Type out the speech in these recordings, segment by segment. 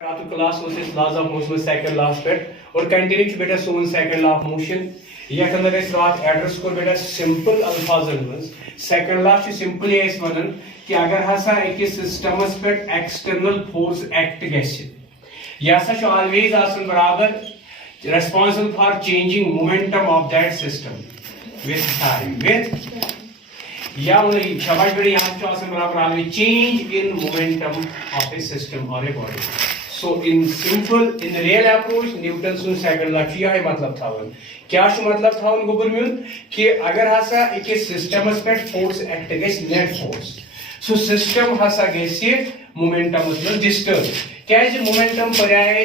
तो class laws of motion second last bit और continue बेटा सोन second law of motion यह अंदर इस रात एड्रेस को बेटा सिंपल अल्फाजन में second law से सिंपल ये इस वजन कि अगर हसा एक सिस्टमस पे एक्सटर्नल फोर्स एक्ट गैसे यह हसा ऑलवेज आसन बराबर responsible for changing momentum of that system with time with या मतलब शाबाश बेटा यहाँ पे आसन बराबर always change in momentum of a system or a body. So in simple, in the real approach, Newton's second law क्या है मतलब था उन क्या शु मतलब था उन गोबर में कि अगर हसा एक system aspect force act against net force so system हसा गैसे मोमेंटम मतलब डिस्टर्ब क्या है मोमेंटम पर है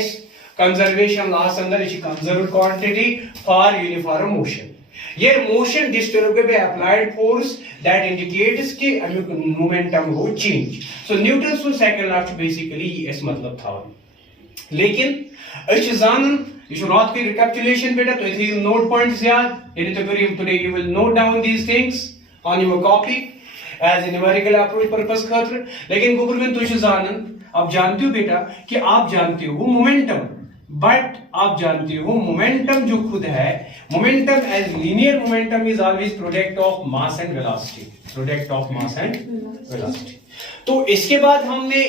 कंजर्वेशन लॉस अंदर इस conserve quantity for uniform motion ये मोशन डिस्टर्ब पे अप्लाइड फोर्स दैट इंडिकेट्स कि मोमेंटम हो change so Newton's second law basically इस मतलब था लेकिन रात की रिकैपिचुलेशन बेटा तो इसे नोट पॉइंट्स याद यानी तो करिए today you will note down these things on your copy as a numerical approach purpose खातिर लेकिन गोबर में तो जानन आप जानते हो बेटा कि आप जानते हो मोमेंटम बट आप जानते हो मोमेंटम जो खुद है momentum as linear momentum is always product of mass and velocity product of mass and velocity तो इसके बाद हमने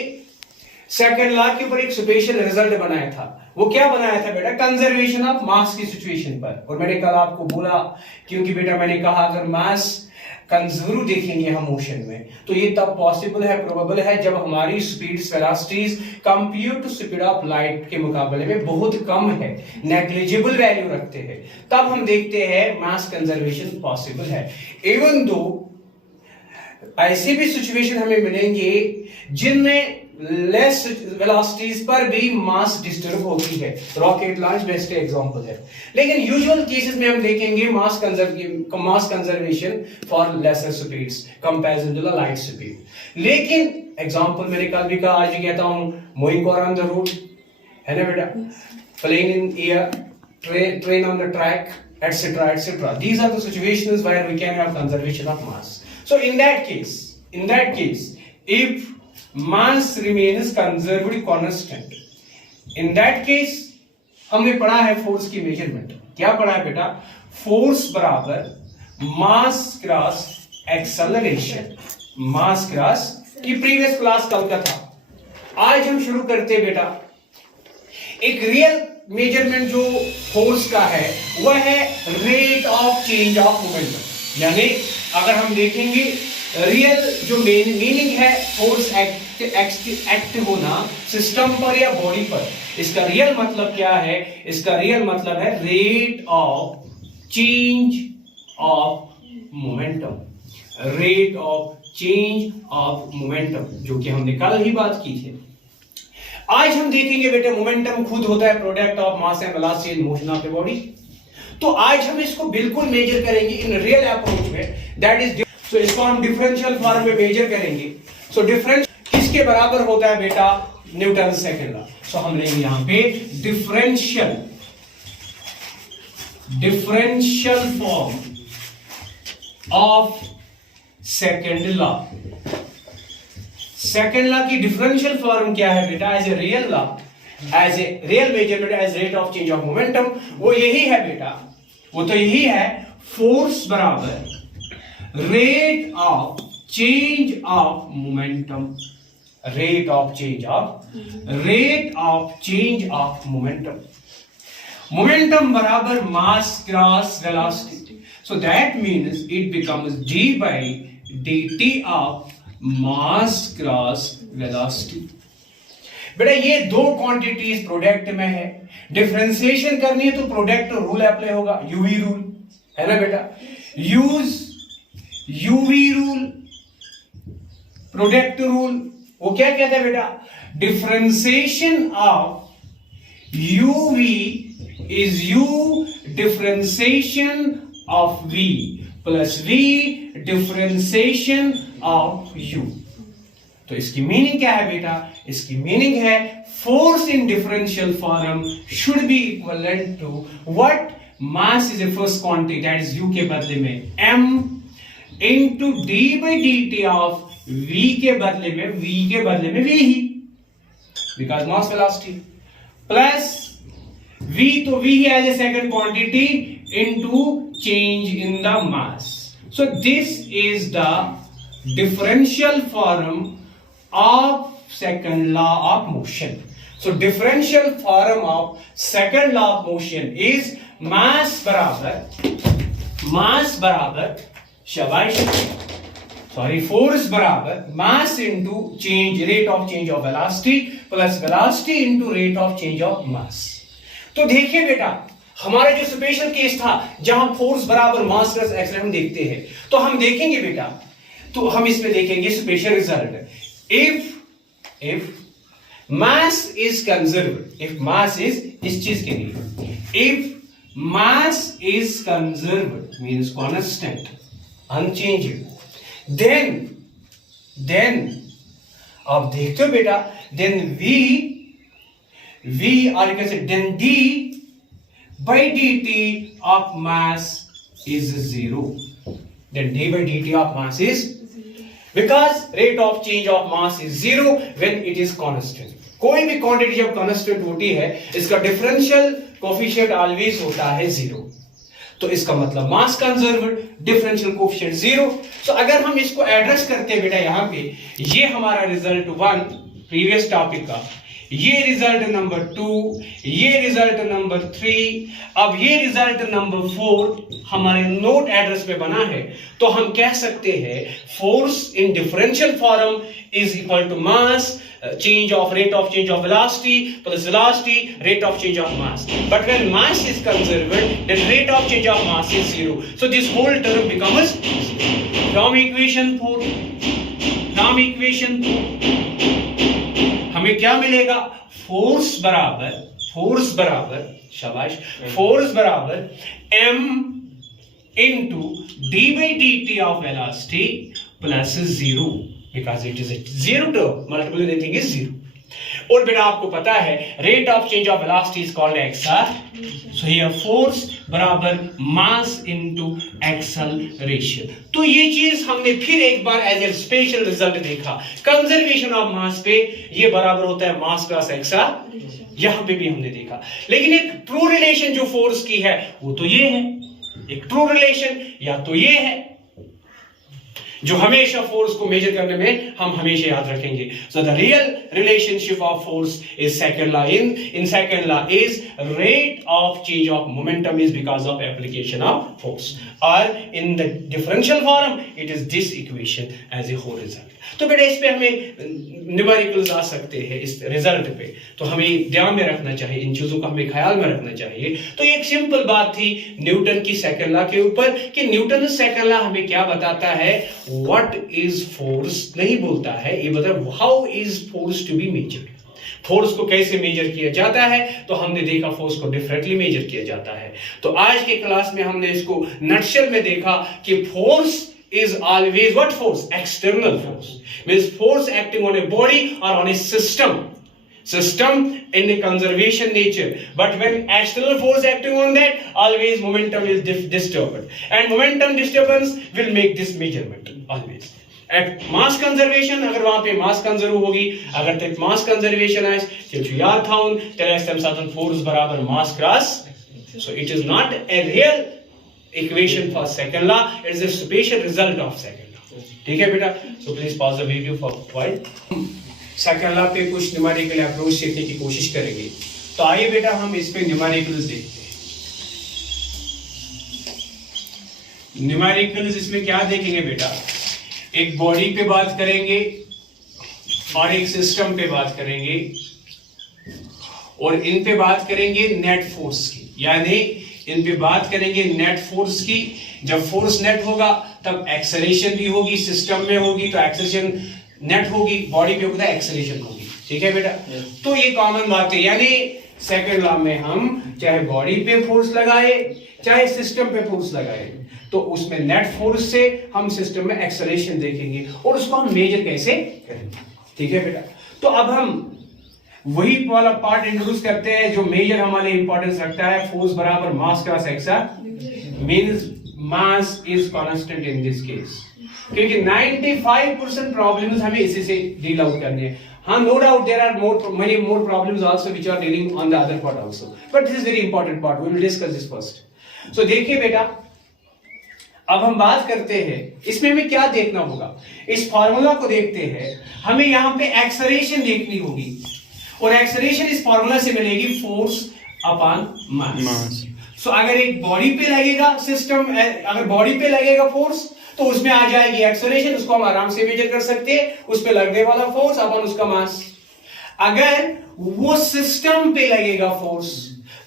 सेकंड लॉ के ऊपर एक स्पेशल रिजल्ट बनाया था वो क्या बनाया था बेटा कंजर्वेशन ऑफ मास की सिचुएशन पर और मैंने कल आपको बोला क्योंकि बेटा मैंने कहा अगर मास कंजर्व देखेंगे हम मोशन में तो ये तब पॉसिबल है प्रोबेबल है जब हमारी speeds velocities compare to speed of light के मुकाबले में बहुत कम है नेग्लिजिबल वैल्यू रखते हैं तब हम देखते हैं मास कंजर्वेशन पॉसिबल है इवन दो ऐसे भी सिचुएशन हमें मिलेंगे जिनमें लेस वेलोसिटीज पर भी मास डिस्टर्ब होती है रॉकेट लॉन्च बेस्ट एग्जांपल है लेकिन यूजुअल केसेस में हम देखेंगे mass conservation for lesser speeds comparison to the light speed लेकिन एग्जांपल मैंने कल भी कहा आज भी कहता हूं मूविंग ऑन द रोड है ना बेटा plane in air train on the track etc these are the situations where we can have conservation of mass so in that case if mass remains conserved constant in that case हमने पढ़ा है force की measurement क्या पढ़ा है बेटा force बराबर mass cross acceleration mass cross की प्रीवियस क्लास कल का था आज हम शुरू करते हैं बेटा एक रियल मेजरमेंट जो फोर्स का है वह है rate of change of momentum यानी अगर हम देखेंगे रियल जो मीनिंग है फोर्स एक्ट होना सिस्टम पर या बॉडी पर इसका रियल मतलब क्या है इसका रियल मतलब है rate of change of momentum rate of change of momentum जो कि हमने कल ही बात की थी आज हम देखेंगे बेटे मोमेंटम खुद होता है product of mass and velocity in motion of the body तो आज हम इसको बिल्कुल मेजर करेंगे इन रियल अप्रोच में दैट इज सो इसको हम डिफरेंशियल फॉर्म में मेजर करेंगे सो डिफरेंस किसके बराबर होता है बेटा न्यूटन सेकंड लॉ सो हम लेंगे यहां पे differential form of second law second law की डिफरेंशियल फॉर्म क्या है बेटा as a real law as a real measurement as rate of change of momentum वो यही है बेटा वो तो यही है फोर्स बराबर rate of change of momentum rate of change of momentum momentum बराबर mass cross velocity so that means it becomes d by dt of mass cross velocity बेटा ये दो क्वांटिटीज प्रोडक्ट में है डिफरेंशिएशन करनी है तो प्रोडक्ट रूल अप्लाई होगा यूवी रूल है ना बेटा use u v rule product rule वो क्या कहता है बेटा differentiation of u v is u differentiation of v plus v differentiation of u तो इसकी मीनिंग क्या है बेटा इसकी मीनिंग है force in differential form should be equivalent to what mass is a first quantity that is u के बदले में m into d by dt of v के बदले में v he because mass velocity, plus V, तो V as a second quantity into change in the mass. So this is the differential form of second law of motion. So differential form of second law of motion is mass बराबर शाबाश force बराबर mass into change rate of change of velocity plus velocity into rate of change of mass. तो देखिए बेटा, हमारा जो special case था जहां फोर्स बराबर मास प्लस एक्सेलरेशन हम देखते हैं, तो हम देखेंगे बेटा, तो हम इसमें देखेंगे special result. If mass is conserved, if mass is इस चीज के लिए, if mass is conserved means constant, unchanged, then आप देखते हो बेटा, then V or you can say then d by dt of mass is 0. Then d by dt of mass is, because rate of change of mass is 0 when it is constant. कोई भी quantity जब constant होती है, इसका differential coefficient always होता है 0. तो इसका मतलब मास कंजर्व्ड, डिफरेंशियल कोफिशिएंट 0. सो अगर हम इसको एड्रेस करते हैं बेटा, यहां पे ये हमारा रिजल्ट 1 प्रीवियस टॉपिक का, ये रिजल्ट नंबर 2, ये रिजल्ट नंबर 3, अब ये रिजल्ट नंबर 4 हमारे नोट एड्रेस पे बना है. तो हम कह सकते हैं force in differential form is equal to mass change of rate of change of velocity plus velocity rate of change of mass. But when mass is conserved, then rate of change of mass is 0. So this whole term becomes from equation 4. हमें क्या मिलेगा? Force बराबर शाबाश, force बराबर m into d by dt of velocity plus 0. Because it is a 0 term, multiple anything is 0. और बेटा आपको पता है rate of change of velocity is called XR. So here force बराबर mass into acceleration. तो ये चीज हमने फिर एक बार एज ए स्पेशल रिजल्ट देखा. कंजर्वेशन ऑफ मास पे ये बराबर होता है मास प्लस XR. यहां पे भी हमने देखा. लेकिन एक ट्रू रिलेशन जो फोर्स की है वो तो ये है. एक ट्रू रिलेशन या तो ये है जो हमेशा फोर्स को मेजर करने में हम हमेशा याद रखेंगे. So the real relationship of force is second law. In second law is rate of change of momentum is because of application of force, और in the differential form it is this equation as a whole result. तो बेटा इस पे हमें numericals आ सकते हैं इस result पे, तो हमें ध्यान में रखना चाहिए, इन चीजों का हमें ख्याल में रखना चाहिए. तो एक सिंपल बात थी न्यूटन की सेकंड लॉ के ऊपर कि न्यूटन सेकंड लॉ हमें क्या बताता है, व्हाट इज फोर्स नहीं बोलता है, ये बता how is force to be measured. Force को कैसे मेजर किया जाता है, तो हमने देखा फोर्स को डिफरेंटली मेजर किया जाता है. तो आज के क्लास में हमने इसको नटशेल में देखा कि force is always what force? External force. Means force acting on a body or on a system in a conservation nature. But when external force acting on that, always momentum is disturbed, and momentum disturbance will make this measurement always. At mass conservation, अगर वहां पे mass conserve होगी, अगर तक mass conservation है, तो याद था उन तेरे साथ force बराबर mass cross. So it is not a real equation for second law, it is a special result of second law. ठीक है बेटा. So please pause the video for a while. Second law पे कुछ numerical approach सीखने की कोशिश करेंगे. तो आइए बेटा हम इस पे न्यूमेरिकल्स देखते हैं. न्यूमेरिकल्स इसमें क्या देखेंगे बेटा, एक बॉडी पे बात करेंगे और एक सिस्टम पे बात करेंगे, और इन पे बात करेंगे नेट फोर्स की, यानी इन पे बात करेंगे नेट फोर्स की. जब फोर्स नेट होगा तब एक्सेलरेशन भी होगी, सिस्टम में होगी तो एक्सेलरेशन नेट होगी, बॉडी पे होगा एक्सेलरेशन होगी. ठीक है बेटा. तो ये कॉमन बात है, यानी सेकंड लॉ में हम चाहे बॉडी पे फोर्स लगाए चाहे सिस्टम पे फोर्स लगाए, तो उसमें नेट फोर्स से हम सिस्टम में एक्सेलरेशन देखेंगे और उसको हम मेजर कैसे करेंगे. ठीक है बेटा. तो अब हम वही वाला पार्ट इंट्रोड्यूस करते हैं जो मेजर हमारे इंपॉर्टेंस रखता है. फोर्स बराबर mass cross XR means mass is constant in this case, क्योंकि 95% प्रॉब्लम्स हमें इसी से डील आउट करनी है. no doubt there are many more problems also which are dealing on the other part also, but this is very important part. We will discuss this first. So देखिए बेटा, अब हम बात करते हैं इसमें हमें क्या देखना होगा. इस फॉर्मूला को देखते हैं, हमें यहाँ पे एक्सेलरेशन देखनी होगी, और एक्सेलरेशन इस फॉर्मूला से मिलेगी फोर्स अपॉन मास. सो अगर एक बॉडी पे लगेगा सिस्टम, अगर बॉडी पे लगेगा फोर्स तो उसमें आ जाएगी एक्सेलरेशन, उसको हम आराम से मेजर कर सकते हैं, उस पे लगने वाला फोर्स अपन उसका मास. अगर वो सिस्टम पे लगेगा फोर्स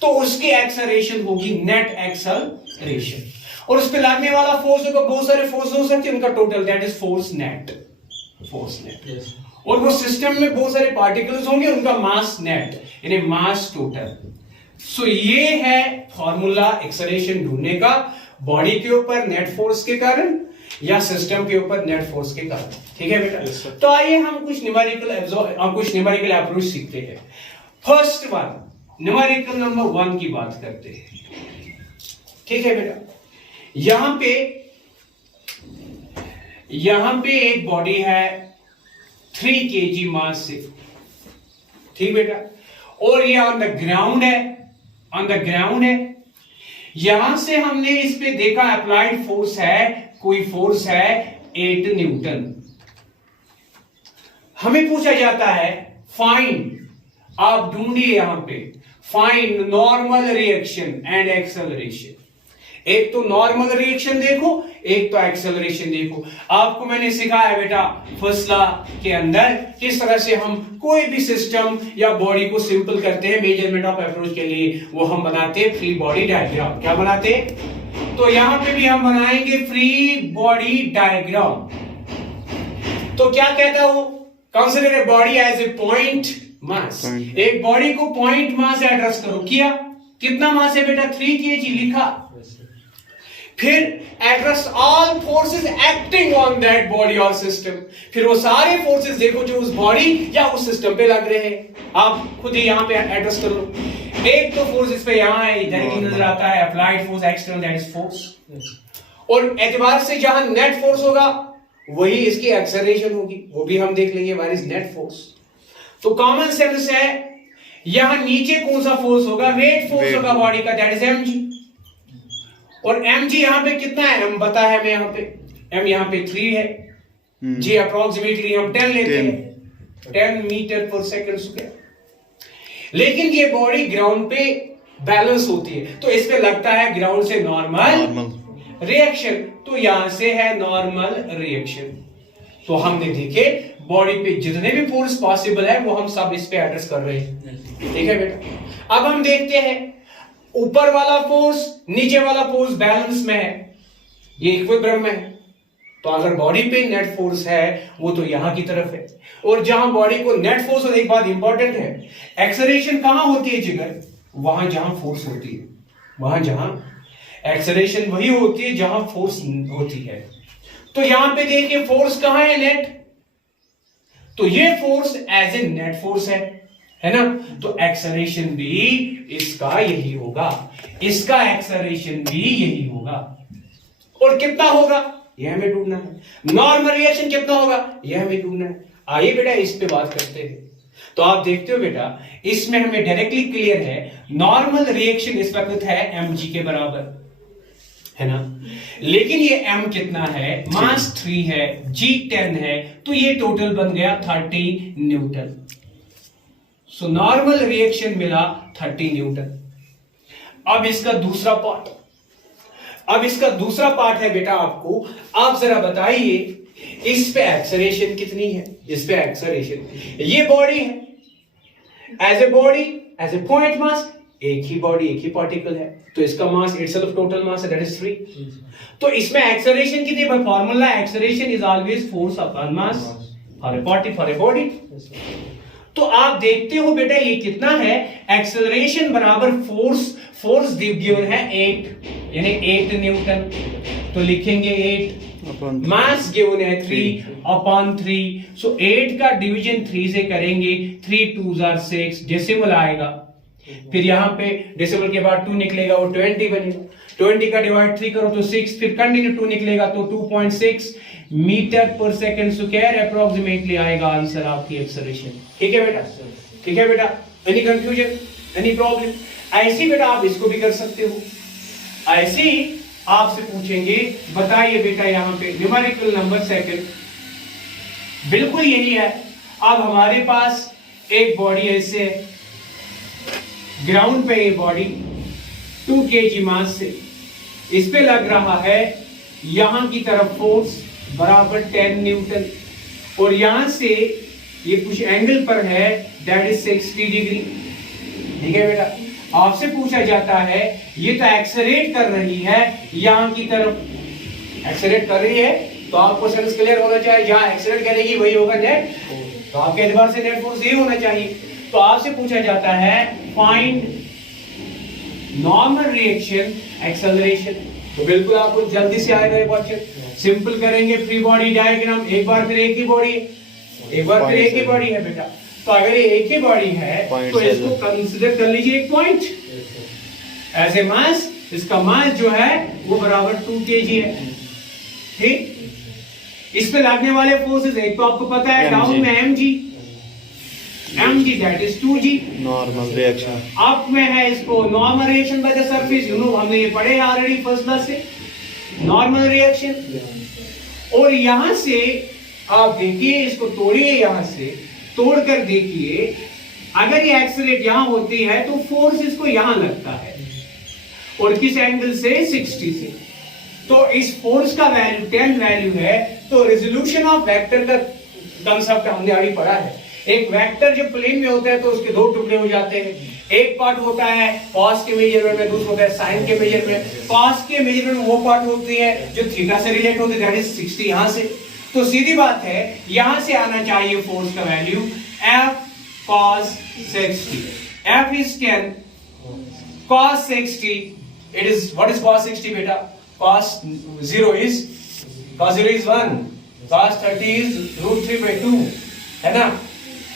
तो उसकी एक्सेलरेशन होगी नेट एक्सेलरेशन, और उस पे लगने वाला फोर्स होगा, बहुत सारे फोर्स हो सकते हैं, उनका total, that is force net. और वो सिस्टम में बहुत सारे पार्टिकल्स होंगे, उनका मास नेट यानी मास टोटल. सो ये है फॉर्मूला एक्सेलरेशन ढूंढने का, बॉडी के ऊपर नेट फोर्स के कारण या सिस्टम के ऊपर नेट फोर्स के कारण. ठीक है बेटा. तो आइए हम कुछ न्यूमेरिकल अप्रोच सीखते हैं. फर्स्ट वन, न्यूमेरिकल नंबर 1 की बात करते हैं. ठीक है बेटा, यहां पे एक बॉडी है 3 kg मास से. ठीक बेटा, और ये ऑन द ग्राउंड है, यहां से हमने इस पे देखा अप्लाइड फोर्स है, कोई फोर्स है 8 न्यूटन. हमें पूछा जाता है फाइंड, आप ढूंढिए यहां पे, find normal reaction and acceleration. एक तो नॉर्मल रिएक्शन देखो, एक तो एक्सेलरेशन देखो. आपको मैंने सिखाया बेटा फर्स्ट लॉ के अंदर किस तरह से हम कोई भी सिस्टम या बॉडी को सिंपल करते हैं मेजरमेंट ऑफ अप्रोच के लिए, वो हम बनाते हैं फ्री बॉडी डायग्राम. क्या बनाते हैं? तो यहां पे भी हम बनाएंगे फ्री बॉडी डायग्राम. तो क्या कहता है वो? Consider a body as a point mass. एक बॉडी को पॉइंट मास एड्रेस करो. किया? कितना मास है बेटा? 3 kg लिखा. फिर address all forces acting on that body और सिस्टम. फिर वो सारे फोर्सेस देखो जो उस बॉडी या उस सिस्टम पे लग रहे हैं, आप खुद ही यहां पे एड्रेस कर लो. एक तो फोर्स इस पे यहां है, डायरेक्टली नजर आता है, applied force, external, that is force. और एतबार से जहां नेट फोर्स होगा वही इसकी एक्सेलरेशन होगी, वो भी हम देख लेंगे व्हाट इज नेट फोर्स. तो कॉमन सेंस है, यहां नीचे कौन सा फोर्स होगा? वेट फोर्स होगा बॉडी का, दैट इज mg. और mg यहां पे कितना है? m बता है मैं, यहां पे m यहां पे 3 है, g अप्रोक्सीमेटली हम 10 लेते हैं, 10 मीटर पर सेकंड स्क्वायर. लेकिन ये बॉडी ग्राउंड पे बैलेंस होती है, तो इस पे लगता है ग्राउंड से नॉर्मल रिएक्शन, तो यहां से है नॉर्मल रिएक्शन. तो हमने देखे बॉडी पे जितने भी फोर्स पॉसिबल है वो हम सब इस पे एड्रेस कर रहे हैं. ठीक है बेटा. अब हम देखते हैं ऊपर वाला फोर्स नीचे वाला फोर्स बैलेंस में है, ये इक्विलिब्रियम में है. तो अगर बॉडी पे नेट फोर्स है वो तो यहां की तरफ है, और जहां बॉडी को नेट फोर्स, और एक बात इंपॉर्टेंट है, एक्सेलरेशन कहां होती है जिगर? वहां जहां फोर्स होती है, वहां जहां एक्सेलरेशन वही होती है जहां फोर्स होती है. तो यहां पे देखिए फोर्स कहां है? नेट. तो ये force as a net force है ना. तो एक्सेलरेशन भी इसका यही होगा, इसका एक्सेलरेशन भी यही होगा. और कितना होगा यह हमें ढूंढना है. नॉर्मल रिएक्शन कितना होगा यह हमें ढूंढना है. आइए बेटा इस पे बात करते हैं. तो आप देखते हो बेटा इसमें हमें डायरेक्टली क्लियर है, नॉर्मल रिएक्शन इस वक्त है mg के बराबर, है ना. लेकिन ये m कितना है? मास 3 है, g 10 है, तो ये टोटल बन गया 30 न्यूटन. सो नॉर्मल रिएक्शन मिला 30 न्यूटन. अब इसका दूसरा पार्ट है बेटा, आपको आप जरा बताइए इस पे एक्सेलरेशन कितनी है? इस पे एक्सेलरेशन, ये बॉडी है, एज ए पॉइंट मास एक ही बॉडी, एक ही पार्टिकल है, तो इसका मास इटसेल्फ टोटल मास है, दैट इज 3. तो इसमें एक्सेलरेशन कितनी है? Formula acceleration is always force upon mass for a body. तो आप देखते हो बेटा ये कितना है? एक्सेलरेशन बराबर फोर्स गिवन है 8, यानी 8 न्यूटन. तो लिखेंगे 8, मास गिवन है 3 अपॉन 3. सो 8 का डिवीजन 3 से करेंगे, 3 2s are 6, डेसिमल आएगा, फिर यहाँ पे डेसिमल के बाद 2 निकलेगा, वो 20 बनेगा। 20 का डिवाइड 3 करो तो 6, फिर कंटिन्यू 2 निकलेगा तो 2.6 मीटर पर सेकंड स्क्वायर अप्रोक्सीमेटली आएगा आंसर आपकी एक्सेलरेशन। ठीक है बेटा, ठीक है बेटा, एनी कंफ्यूजन, एनी प्रॉब्लम? ऐसे बेटा आप इसको भी कर सकते हो। ऐसे ही आपसे पूछेंगे, बताइए बेटा यहाँ पे न्यूमेरिकल नंबर सेकंड, बिल्कुल यही है। अब हमारे पास एक बॉडी ऐसे है, ग्राउंड पे ये बॉडी 2 kg मास से, इस पे लग रहा है यहां की तरफ फोर्स बराबर 10 न्यूटन, और यहां से ये कुछ एंगल पर है दैट इज 60 डिग्री। ठीक है बेटा, आपसे पूछा जाता है ये तो एक्सेलरेट कर रही है यहां की तरफ, एक्सेलरेट कर रही है तो आपको सेंस क्लियर होना चाहिए, जहां एक्सेलरेट करेगी वही होगा नेट, तो आपके एतबार से नेट फोर्स ये होना चाहिए। तो आपसे पूछा जाता है फाइंड नॉर्मल रिएक्शन एक्सेलरेशन, तो बिल्कुल आपको जल्दी से आएगा ये क्वेश्चन। सिंपल करेंगे फ्री बॉडी डायग्राम, एक बार फिर एक ही बॉडी है, एक बार फिर एक ही बॉडी है बेटा, तो अगर ये एक ही बॉडी है तो इसको कंसीडर कर लीजिए एक पॉइंट एज ए मास, इसका मास जो है वो बराबर 2 kg है। ठीक, इस पे लगने वाले फोर्सेस एक तो आपको पता है डाउन में mg that is 2g, normal reaction. Up में है इसको normal reaction by the surface, you know हमने ये पढ़े ऑलरेडी फर्स्ट क्लास से, नॉर्मल रिएक्शन। और यहां से आप देखिए, इसको तोड़िए, यहां से तोड़कर देखिए, अगर ये एक्सेलरेट यहां होती है तो फोर्स इसको यहां लगता है, और किस एंगल से? 60 से। तो इस फोर्स का वैल्यू 10 वैल्यू है, तो रेजोल्यूशन ऑफ वेक्टर का कांसेप्ट हमने अभी पढ़ा है। एक वेक्टर जब प्लेन में होता है तो उसके दो टुकड़े हो जाते हैं, एक पार्ट होता है कॉस के मेजरमेंट में, दूसरा होता है साइन के मेजरमेंट। कॉस के मेजरमेंट में वो पार्ट होती है जो थीटा से रिलेट होती है, दैट इज 60 यहां से। तो सीधी बात है यहां से आना चाहिए फोर्स का value F cos 60, F is 10, cos 60, it is, what is cos 60 बेटा? cos 0 is 1, cos 30 is √3/2, है ना?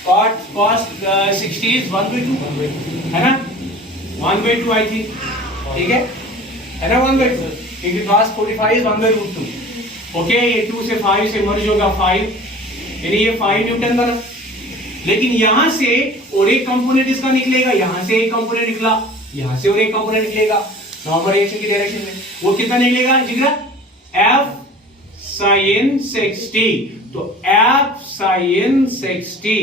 cos 60 is 1/2, है ना? 1/2 I think, ठीक है ना? 1/2, क्योंकि cos 45 is 1/√2। ओके, ये 2 से 5 से मर्ज होगा 5, यानी ये 5 न्यूटन बना। लेकिन यहां से और एक कंपोनेंट इसका निकलेगा, यहां से एक कंपोनेंट निकला, यहां से और एक कंपोनेंट निकलेगा नॉर्मल रिएक्शन की डायरेक्शन में, वो कितना निकलेगा जिगरा? F sin 60। तो F sin 60,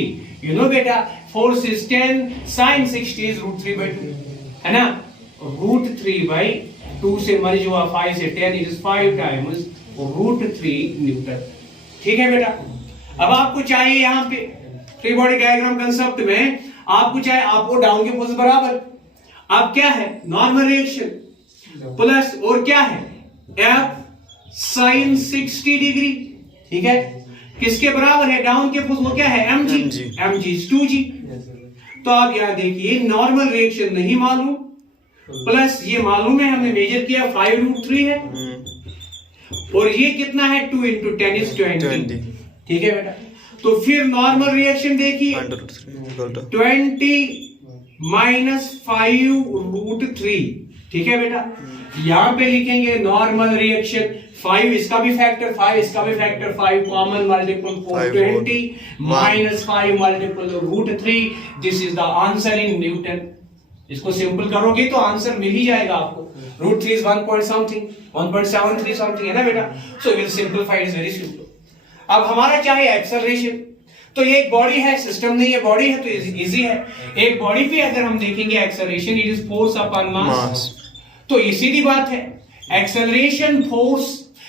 यू नो बेटा, फोर्स इज 10, sin 60 is √3/2, है ना? √3/2 से मर्ज हुआ 5 से 10, इट इज 5 टाइम्स √3 न्यूटन। ठीक है बेटा, अब आपको चाहिए यहां पे फ्री बॉडी डायग्राम कंसेप्ट में आपको चाहिए आपको डाउन के फोर्स बराबर, अब क्या है? नॉर्मल रिएक्शन प्लस और क्या है? F sin 60 degree. ठीक है, किसके बराबर है? डाउन के फोर्स, वो क्या है? mg is 2g। तो आप यहां देखिए, नॉर्मल रिएक्शन नहीं मालूम, प्लस ये मालूम है हमने मेजर किया 5√3 है, और ये कितना है? 2 × 10 is 20। ठीक है बेटा, तो फिर नॉर्मल रिएक्शन देखिए 20 - 5√3। ठीक है बेटा, यहां पे लिखेंगे नॉर्मल रिएक्शन 5, इसका भी फैक्टर 5, इसका भी factor 5, common multiple 20 - 5 multiple √3, this is the answer in newton. इसको सिंपल करोगे तो आंसर मिल ही जाएगा आपको। √3 is 1 point something, 1.73 something, है ना बेटा? So we'll simplify, it is very simple। अब हमारा चाहे एक्सेलरेशन, तो ये एक बॉडी है, सिस्टम नहीं है, बॉडी है तो इजी है। एक बॉडी पे अगर हम देखेंगे acceleration, it is force upon mass, तो ये सीधी बात है, एक्सेलरेशन फोर्स,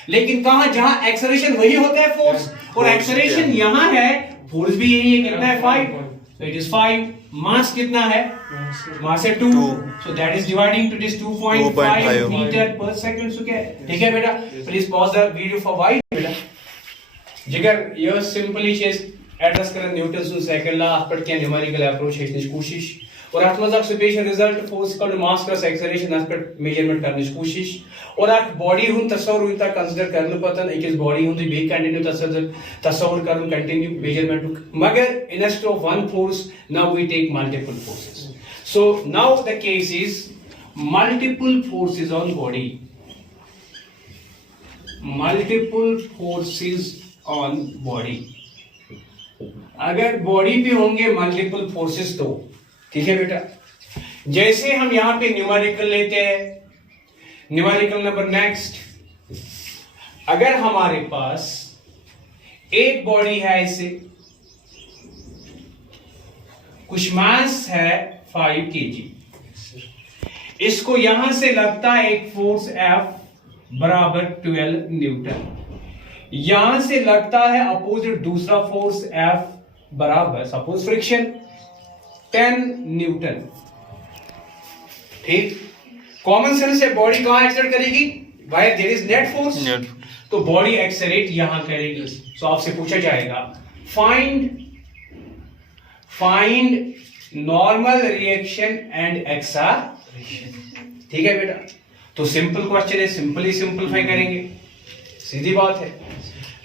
लेकिन कहां? जहां एक्सेलरेशन वही होता है फोर्स, और एक्सेलरेशन यहां है, फोर्स भी यही है, कितना है? 5, तो इट इज 5। मास कितना है? मास है 2, so that is dividing to this 2.5 meter per second square। ठीक है बेटा, please pause the video for wait बेटा। जिगर ये सिंपली चीज एड्रेस करन न्यूटन सु सेकंड लॉ पर क्या न्यूमेरिकल अप्रोच है कोशिश, और अथ मज special result force equal to mass plus acceleration aspect measurement करने की कोशिश, और अथ बॉडी हुन तस्वर हुन तक कंसीडर करने पतन एक बॉडी हुन बे कंटिन्यू तस्वर करन कंटिन्यू मेजरमेंट, मगर instead of one force now we take multiple forces. So now the case is multiple forces on body. Multiple forces on body. अगर बॉडी पे होंगे मल्टीपल फोर्सेस तो ठीक है बेटा। जैसे हम यहां पे न्यूमेरिकल लेते हैं, न्यूमेरिकल नंबर नेक्स्ट, अगर हमारे पास एक बॉडी है, इसे कुछ मास है 5 kg, इसको यहां से लगता है एक फोर्स F बराबर 12 न्यूटन, यहां से लगता है अपोजिट दूसरा फोर्स F बराबर सपोज फ्रिक्शन 10 न्यूटन। ठीक, कॉमन सेंस से बॉडी कहां एक्सर्ट करेगी, where there is net force, तो बॉडी एक्सेलरेट यहां करेगी। सो आपसे पूछा जाएगा find normal reaction and acceleration. ठीक है बेटा, तो सिंपल क्वेश्चन है, सिंपली सिंपलीफाई करेंगे, सीधी बात है।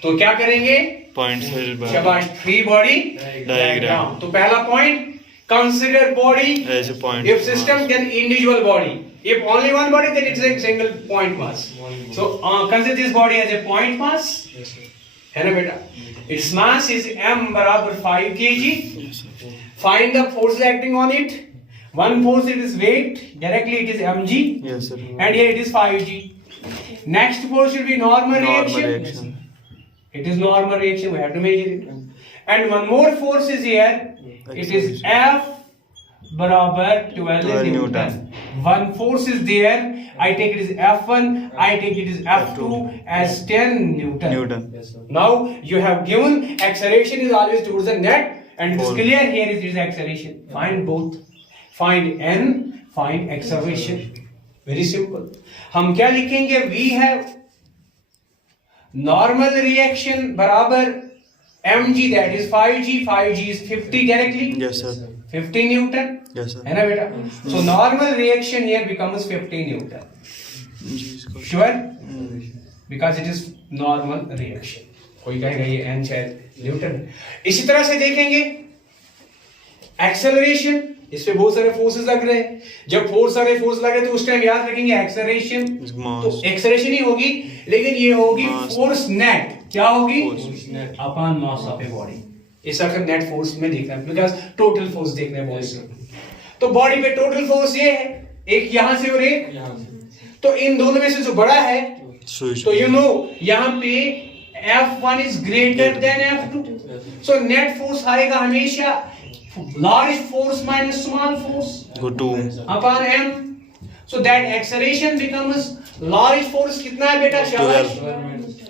तो क्या करेंगे, पॉइंट शाबाश, फ्री बॉडी डायग्राम। तो पहला point, consider body as a point, if system then individual body, if only one body then it's a single point mass. So consider this body as a point mass, है ना बेटा, its mass is m बराबर 5 kg. Find the forces acting on it. One force, it is weight, directly it is mg, yes sir, and here it is 5g. Next force should be normal reaction. It is normal reaction, we have to measure it. And one more force is here, it is F बराबर 12 Newton. One force is there, I take it as F1, I take it as F2 as 10 Newton. Now you have given acceleration is always towards the net, and it is clear here is acceleration. Find both. Find n, find acceleration. Very simple. हम क्या लिखेंगे, we have normal reaction बराबर mg, that is 5g, 5g is 50 directly. yes sir, 50 Newton. yes sir, है ना बेटा? So normal reaction here becomes 50 Newton. Sure? Because it is normal reaction. कोई कहेगा ये n शायद न्यूटन। इसी तरह से देखेंगे एक्सेलरेशन, इस पे बहुत सारे फोर्सेस लग रहे हैं। जब सारे फोर्स लगे तो उस टाइम याद रखेंगे एक्सेलरेशन, तो एक्सेलरेशन ही होगी, लेकिन ये होगी फोर्स नेट। क्या होगी, upon mass of a body. इस अगर नेट फोर्स में देखना है, बिकॉज़ टोटल फोर्स देखना है बॉडी में। तो बॉडी पे टोटल फोर्स ये है, एक यहां से और एक यहां से, तो इन दोनों में से जो बड़ा है, तो यू नो यहां पे F1 is greater than F2, so net force आएगा हमेशा large force minus small force go to upon m, so that acceleration becomes large force कितना है बेटा,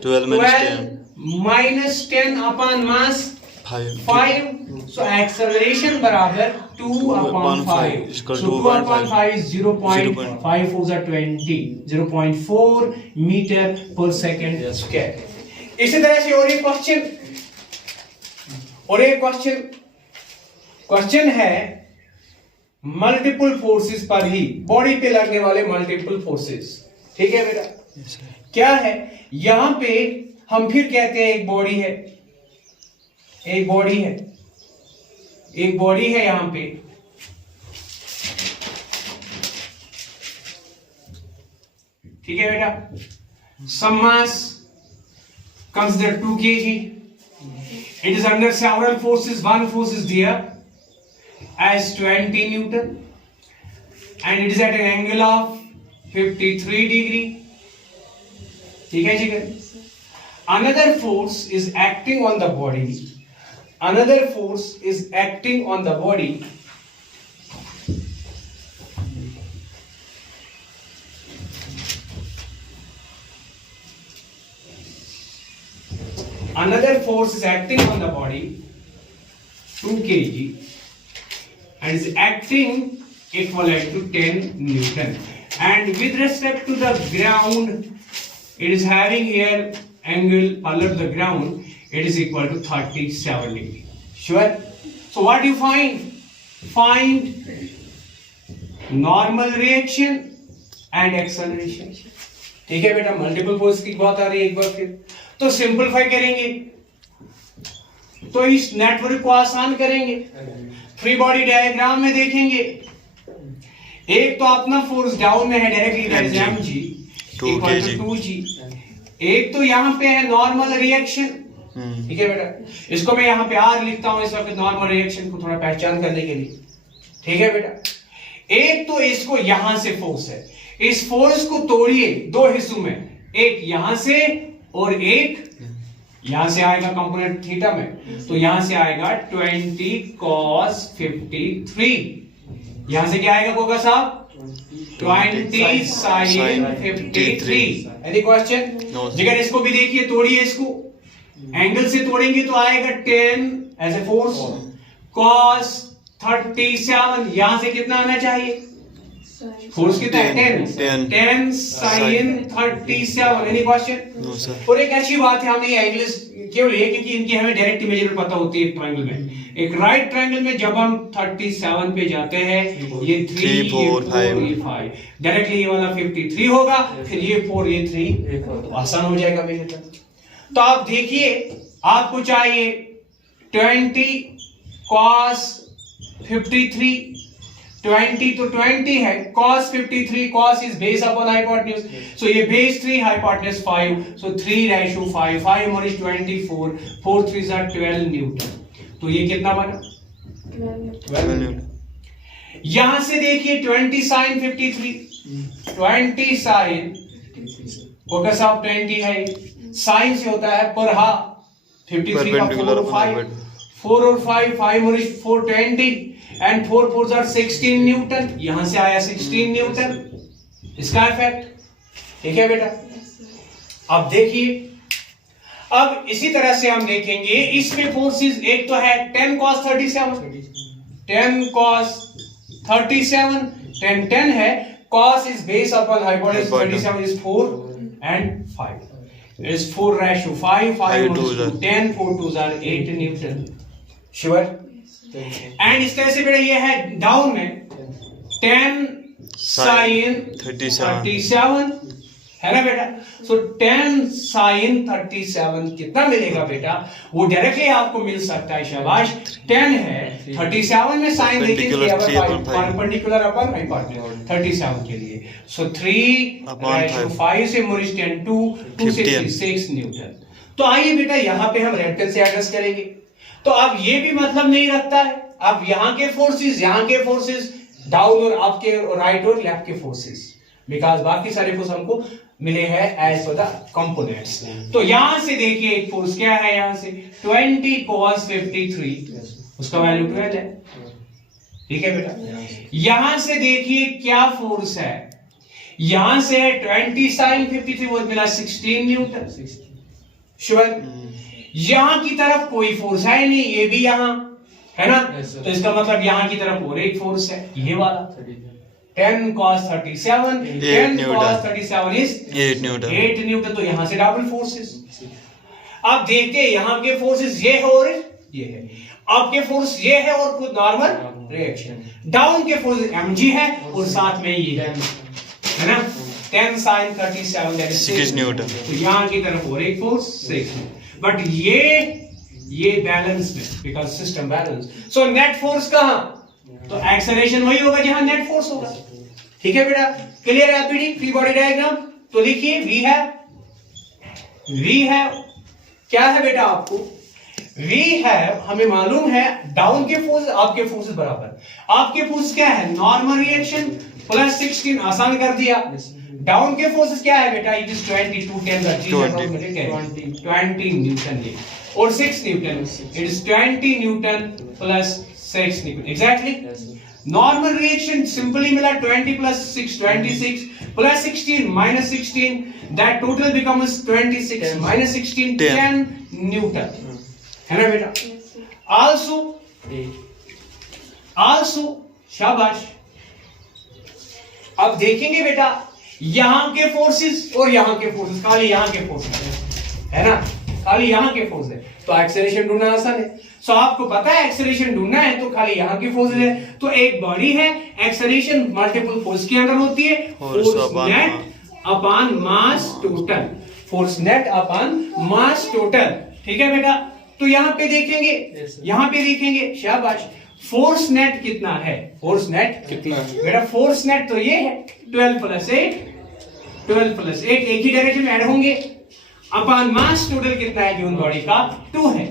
12 minus 10 upon mass 5, so acceleration बराबर 2 upon 5, so 2 upon 5 is 0.5, 4 are 20, 0.4 meter per second square. इसी तरह से और एक क्वेश्चन है मल्टीपल फोर्सेस पर ही, बॉडी पे लगने वाले मल्टीपल फोर्सेस। ठीक है बेटा, क्या है यहां पे, हम फिर कहते हैं एक बॉडी है यहां पे, ठीक है बेटा, some mass consider 2 kg, it is under several forces, one force is there as 20 Newton and it is at an angle of 53 degree. ठीक है जी। Another force is acting on the body, Another force is acting on the body, 2 kg, and is acting equivalent to 10 Newton. And with respect to the ground, it is having here angle parallel to the ground, it is equal to 37 degree. Sure? So what do you find? Find normal reaction and acceleration. ठीक है बेटा, multiple force की बात आ रही है एक बार फिर, तो सिंपलीफाई करेंगे तो इस नेटवर्क को आसान करेंगे। फ्री बॉडी डायग्राम में देखेंगे एक तो अपना फोर्स डाउन में है directly mg equal to 2g, एक तो यहाँ पे है नॉर्मल रिएक्शन, ठीक है बेटा, इसको मैं यहाँ पे R लिखता हूँ इस वक्त नॉर्मल रिएक्शन को थोड़ा पहचान करने के लिए, ठीक है बेटा। एक तो इसको यहां से फोर्स है, इस फोर्स को तोड़िए दो हिस्सों में, एक यहां से और एक यहां से आएगा कंपोनेंट थीटा में, तो यहां से आएगा 20 cos 53, यहां से क्या आएगा गोगा साहब 20 sin 53। Any question? जिगर इसको भी देखिए, तोड़िए इसको, एंगल से तोड़ेंगे तो आएगा 10 एज ए फोर्स, cos 37, यहां से कितना आना चाहिए फोर्स कितना है 10 sin 37। Any question? और एक अच्छी बात है हमने ये एंगल्स क्यों लिए, क्योंकि इनकी हमें डायरेक्ट मेजरमेंट पता होती है। ट्रायंगल में, एक राइट ट्रायंगल में जब हम 37 पे जाते हैं, ये 3 4 5 डायरेक्टली ये वाला 53 होगा, फिर ये 4 ये 3, तो आसान हो जाएगा मेजरमेंट। तो आप देखिए, आपको चाहिए 20 cos 53, 20 तो 20 है, cos 53, cos is base upon hypotenuse, so ये base 3 hypotenuse 5, so 3/5, 5 more is 24, 4 3s are 12 Newton, तो ये कितना बना 12 न्यूटन। यहां से देखिए 20 sin 53, 20 sin कोका साहब 20 है, sin से होता है पर हाफ, 53 का 4 और 5, 4 और 5, 5 more is 420 and 4 4s are 16 Newton, यहां से आया 16 न्यूटन, इसका इफेक्ट, ठीक है बेटा। अब देखिए, अब इसी तरह से हम देखेंगे इसमें फोर्सेस, एक तो है 10 cos 37, 10 cos 37, 10 है, cos is base upon hypotenuse, 37 is 4 and 5, it is 4/5, 5 2 10, 4 2s are 8 Newton, sure. And इस तरह से बेटा ये है डाउन में 10 sin 37 है ना बेटा, सो 10 sin 37 कितना मिलेगा बेटा, वो डायरेक्टली आपको मिल सकता है, शाबाश। 10 है, 37 में साइन देखिए परपेंडिकुलर अपन हाइपोटेन्यूज 37 के लिए, सो 3/5 से मोरिस 10 266 न्यूटन। तो आइए बेटा यहाँ पे हम रेक्टेंगल से एडजस्ट करेंगे। तो अब ये भी मतलब नहीं रखता है, अब यहाँ के फोर्सेस डाउन और अप के और राइट और लेफ्ट के फोर्सेस, बिकॉज बाकी सारे फोर्स हमको मिले हैं एज पर द कंपोनेंट्स। तो यहां से देखिए एक फोर्स क्या है, यहां से 20 cos 53, उसका वैल्यू 12 है, ठीक है बेटा। यहां से देखिए क्या फोर्स है, यहां से 20 sin 53 वो मिला 16 न्यूटन, श्योर। यहां की तरफ कोई फोर्स है नहीं, ये भी यहां है ना, तो इसका मतलब यहां की तरफ और एक फोर्स है, ये वाला 10 cos 37, 10 cos 37 is 8 न्यूटन, तो यहां से डबल फोर्सेस। अब देखते हैं यहां के फोर्सेस ये है और ये है, आपके फोर्स ये है और खुद नॉर्मल रिएक्शन, डाउन के फोर्स mg है और साथ में ये है ना 10 sin 37 that is 6 न्यूटन, तो यहां की तरफ और एक फोर्स 6, बट ये बैलेंस में, because system balance. So net force कहां, तो एक्सेलरेशन वही होगा जहां नेट फोर्स होगा, ठीक है बेटा। क्लियर है पीडी फ्री बॉडी डायग्राम? तो लिखिए वी हैव क्या है बेटा, आपको वी हैव हमें मालूम है डाउन के फोर्स आपके फोर्सेस बराबर, आपके फोर्स क्या है नॉर्मल रिएक्शन प्लस 16, आसान कर दिया। डाउन के फोर्सेस क्या है बेटा, इट इज 22 10 20 न्यूटन ये और 6 Newton, it is 20 Newton plus 6 Newton, exactly. Normal reaction simply मिला 20 plus 6 26 plus 16 minus 16, that total becomes 26 minus 16 10 Newton, है ना बेटा। आल्सो शाबाश। अब देखेंगे बेटा यहां के फोर्सेस और यहां के फोर्सेस, खाली यहां के फोर्सेस है ना, खाली यहां के फोर्स है, तो एक्सेलरेशन ढूंढना आसान है। सो आपको पता है एक्सेलरेशन ढूंढना है तो खाली यहां की फोर्स है, तो एक बॉडी है, एक्सेलरेशन मल्टीपल फोर्स के अंदर होती है, force net upon mass total, force net upon mass total, ठीक है बेटा। तो यहां पे देखेंगे शाबाश, फोर्स नेट कितना है? फोर्स नेट कितना है? बेटा फोर्स नेट तो ये है 12 प्लस 8, 12 प्लस 8 एक ही डायरेक्शन में ऐड होंगे अपॉन मास टोटल कितना है ह्यूमन बॉडी का? 2 है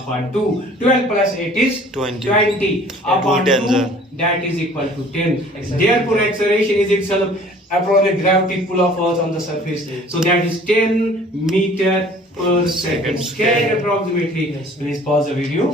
upon 2, 12 plus 8 is 20 upon 2 that is equal to 10. Therefore acceleration is itself upon the gravity pull of earth on the surface, so that is 10 meter per second square approximately. Please pause the video.